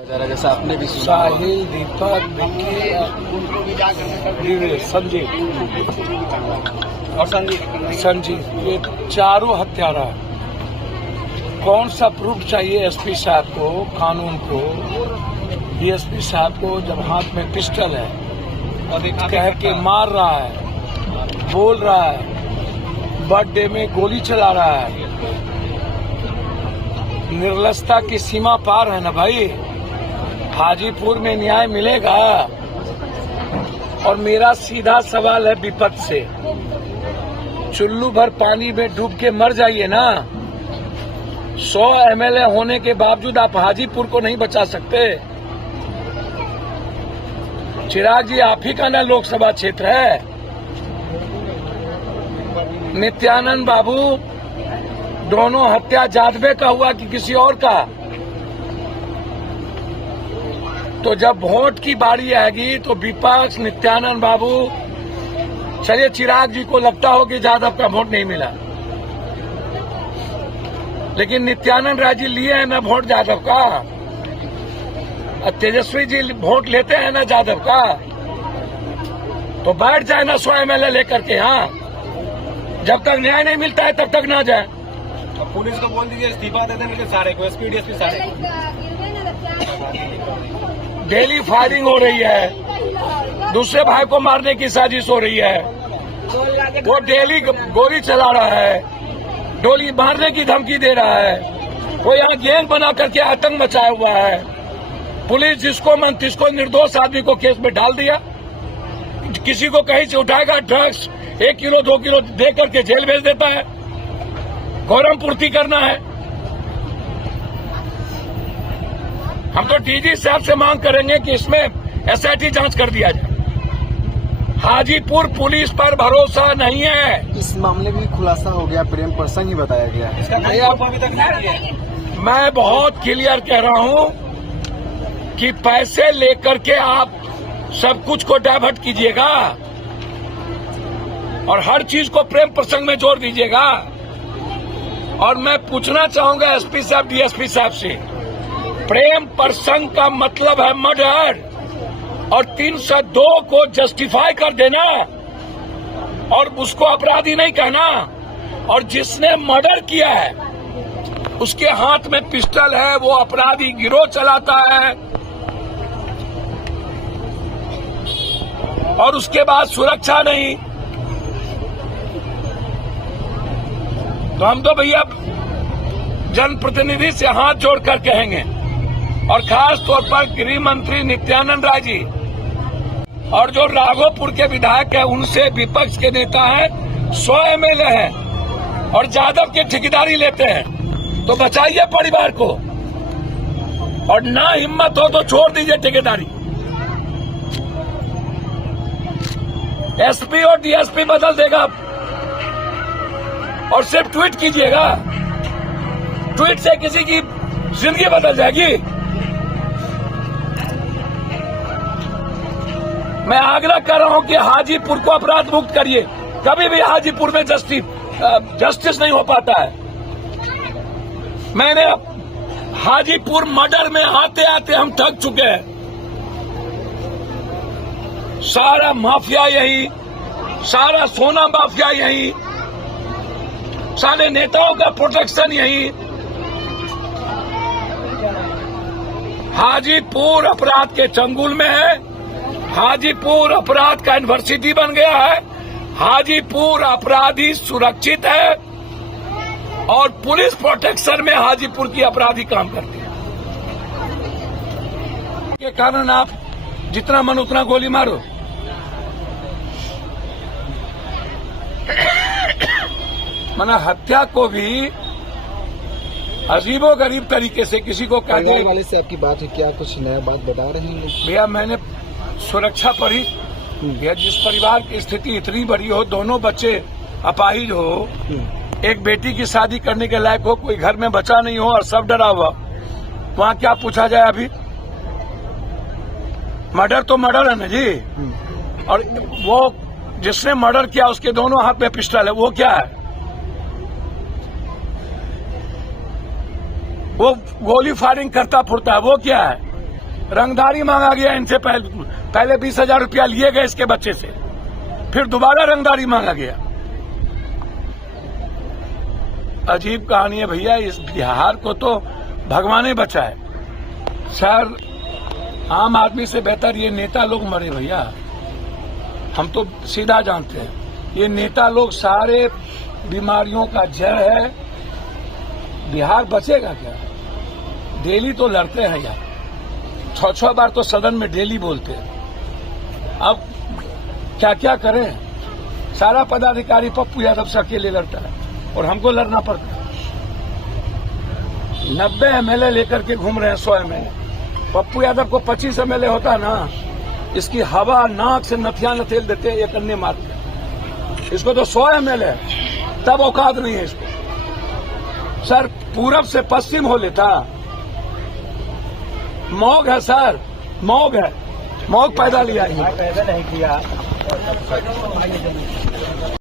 जैसा आपने भी सुना साहिल, दीपक, विक्की, संजीव और संजीव, ये चारों हत्यारा। कौन सा प्रूफ चाहिए एसपी साहब को, कानून को, डीएसपी साहब को, जब हाथ में पिस्टल है, कह के मार रहा है, बोल रहा है, बर्थडे में गोली चला रहा है। निर्लजता की सीमा पार है ना भाई। हाजीपुर में न्याय मिलेगा। और मेरा सीधा सवाल है विपक्ष से, चुल्लू भर पानी में डूब के मर जाइए ना। 100 एमएलए होने के बावजूद आप हाजीपुर को नहीं बचा सकते। चिराग जी, आप ही का ना लोकसभा क्षेत्र है। नित्यानंद बाबू, दोनों हत्या जादवे का हुआ कि किसी और का? तो जब वोट की बारी आएगी तो विपक्ष, नित्यानंद बाबू, चलिए चिराग जी को लगता हो कि जादव का वोट नहीं मिला, लेकिन नित्यानंद राय जी लिए हैं ना वोट जादव का, और तेजस्वी जी वोट लेते हैं ना जादव का। तो बैठ जाए ना 100 एमएलए लेकर के। हाँ, जब तक न्याय नहीं मिलता है तब तक ना जाए। तो पुलिस को बोल दीजिए इस्तीफा दे देने के सारे को, एसपी डीएसपी सारे को। डेली फायरिंग हो रही है, दूसरे भाई को मारने की साजिश हो रही है। वो डेली गोली चला रहा है, गोली मारने की धमकी दे रहा है। वो यहाँ गैंग बना करके आतंक मचाया हुआ है। पुलिस जिसको मन तिसको निर्दोष आदमी को केस में डाल दिया। किसी को कहीं से उठाएगा, ड्रग्स 1 किलो 2 किलो दे करके जेल भेज देता है। गौरव पूर्ति करना है। हम तो डीजी साहब से मांग करेंगे कि इसमें एसआईटी जांच कर दिया जाए। हाजीपुर पुलिस पर भरोसा नहीं है। इस मामले में खुलासा हो गया, प्रेम प्रसंग ही बताया गया। अभी तक नहीं है। मैं बहुत क्लियर कह रहा हूं कि पैसे लेकर के आप सब कुछ को डाइवर्ट कीजिएगा और हर चीज को प्रेम प्रसंग में जोड़ दीजिएगा। और मैं पूछना चाहूंगा एसपी साहब, डीएसपी साहब से, प्रेम प्रसंग का मतलब है मर्डर, और 302 को जस्टिफाई कर देना और उसको अपराधी नहीं कहना। और जिसने मर्डर किया है उसके हाथ में पिस्टल है, वो अपराधी गिरोह चलाता है, और उसके बाद सुरक्षा नहीं। तो हम तो भैया जनप्रतिनिधि से हाथ जोड़कर कहेंगे, और खास तौर पर गृह मंत्री नित्यानंद राय जी और जो राघोपुर के विधायक हैं, उनसे विपक्ष के नेता हैं, 100 एमएलए हैं और जादव की ठेकेदारी लेते हैं। तो बचाइए परिवार को, और ना हिम्मत हो तो छोड़ दीजिए ठेकेदारी। एसपी और डीएसपी बदल देगा, और सिर्फ ट्वीट कीजिएगा। ट्वीट से किसी की जिंदगी बदल जाएगी। मैं आग्रह कर रहा हूं कि हाजीपुर को अपराध मुक्त करिए। कभी भी हाजीपुर में जस्टिस नहीं हो पाता है। मैंने हाजीपुर मर्डर में आते आते हम थक चुके हैं। सारा माफिया यही, सारा सोना माफिया यही, सारे नेताओं का प्रोटेक्शन यही। हाजीपुर अपराध के चंगुल में है। हाजीपुर अपराध का यूनिवर्सिटी बन गया है। हाजीपुर अपराधी सुरक्षित है, और पुलिस प्रोटेक्शन में हाजीपुर की अपराधी काम करती है। के कारण आप जितना मन उतना गोली मारो। माना हत्या को भी अजीबो गरीब तरीके से किसी को परिवार वाले से आपकी बात है, क्या कुछ नया बात बता रहे हैं? भैया मैंने सुरक्षा पर ही, भैया जिस परिवार की स्थिति इतनी बड़ी हो, दोनों बच्चे अपाहिज हो, एक बेटी की शादी करने के लायक हो, कोई घर में बचा नहीं हो और सब डरा हुआ, वहाँ क्या पूछा जाए? अभी मर्डर तो मर्डर है ना जी। और वो जिसने मर्डर किया उसके दोनों हाथ में पिस्टल है, वो क्या है? वो गोली फायरिंग करता फुरता है, वो क्या है? रंगदारी मांगा गया इनसे। पहले 20,000 रुपया लिए गए इसके बच्चे से, फिर दोबारा रंगदारी मांगा गया। अजीब कहानी है भैया। इस बिहार को तो भगवान ने बचाए। सर, आम आदमी से बेहतर ये नेता लोग मरे भैया। हम तो सीधा जानते हैं, ये नेता लोग सारे बीमारियों का जड़ है। बिहार बचेगा क्या? डेली तो लड़ते हैं यार, 6 बार तो सदन में डेली बोलते हैं। अब क्या क्या करें? सारा पदाधिकारी पप्पू यादव से अकेले लड़ता है और हमको लड़ना पड़ता है। 90 MLA लेकर के घूम रहे हैं, 100 MLA। पप्पू यादव को 25 MLA होता ना, इसकी हवा नाक से नथिया नथेल देते, एक अन्य मारते। इसको तो 100 MLA है, तब औकात नहीं है इसको। सर, पूरब से पश्चिम हो लेता। मौग है सर, मौग है, मौग पैदा लिया है। पैदा नहीं किया।